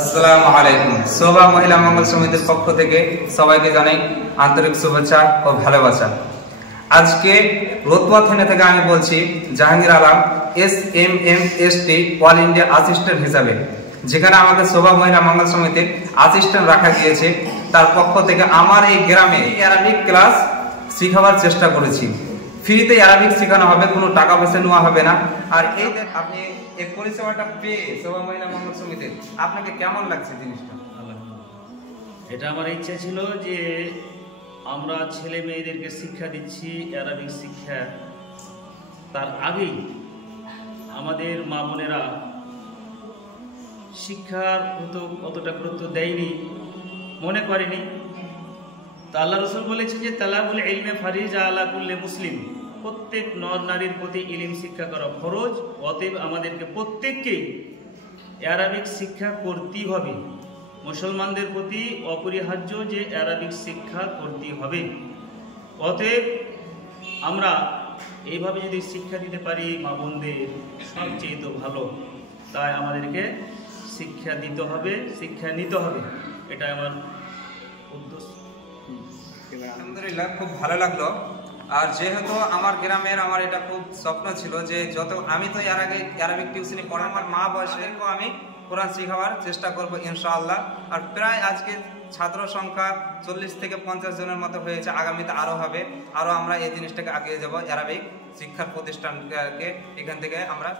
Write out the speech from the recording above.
আসসালামু আলাইকুম। সোবা মহিলা মঙ্গল সমিতির পক্ষ থেকে সবাইকে জানাই আন্তরিক শুভেচ্ছা ও ভালোবাসা। আজকে রতুয়া থানা থেকে আমি বলছি Jahangir Alam SMMST all India assistant হিসাবে, যেখানে আমাকে সোবা মহিলা মঙ্গল সমিতির অ্যাসিস্ট্যান্ট রাখা গিয়েছে। তার পক্ষ থেকে আমার এই গ্রামে অ্যারাবিক ক্লাস শেখাবার চেষ্টা করেছি। ফ্রিতে অ্যারাবিক শেখানো হবে, কোনো টাকা পয়সা নেওয়া হবে না। আর এই আপনি এই পরিষেবাটা পেয়ে সোবা মহিলা মঙ্গল সমিতির আপনাকে কেমন লাগছে জিনিসটা? এটা আমার ইচ্ছা ছিল যে আমরা ছেলে মেয়েদেরকে শিক্ষা দিচ্ছি অ্যারাবিক শিক্ষা, তার আগেই আমাদের মা বোনেরা শিক্ষার অতটা গুরুত্ব দেয়নি, মনে করেনি। তা আল্লাহ রসুল বলেছে যে তালাবুল ইলমে ফারিজা আলা কুল্লি মুসলিম, প্রত্যেক নর নারীর প্রতি ইলম শিক্ষা করা ফরজ। অতএব আমাদেরকে প্রত্যেককে অ্যারাবিক শিক্ষা করতেই হবে। মুসলমানদের প্রতি অপরিহার্য যে অ্যারাবিক শিক্ষা করতেই হবে। অতএব আমরা এইভাবে যদি শিক্ষা দিতে পারি মা বোনদের, সবচেয়ে তো ভালো। তাই আমাদেরকে শিক্ষা দিতে হবে, শিক্ষা নিতে হবে, এটা আমার উদ্দেশ্য। আলহামদুলিল্লাহ, খুব ভালো লাগলো। আর যেহেতু আমার গ্রামের আমার এটা খুব স্বপ্ন ছিল যে যত আমি তো এর আগে অ্যারাবিক টিউশনি পড়া, আমার মা বয়সেরকেও আমি কোরআন শেখাবার চেষ্টা করবো ইনশাআল্লাহ। আর প্রায় আজকে ছাত্র সংখ্যা 40 থেকে 50 জনের মতো হয়েছে, আগামীতে আরও হবে। আরও আমরা এই জিনিসটাকে এগিয়ে যাব, অ্যারাবিক শিক্ষার প্রতিষ্ঠানকে এখান থেকে আমরা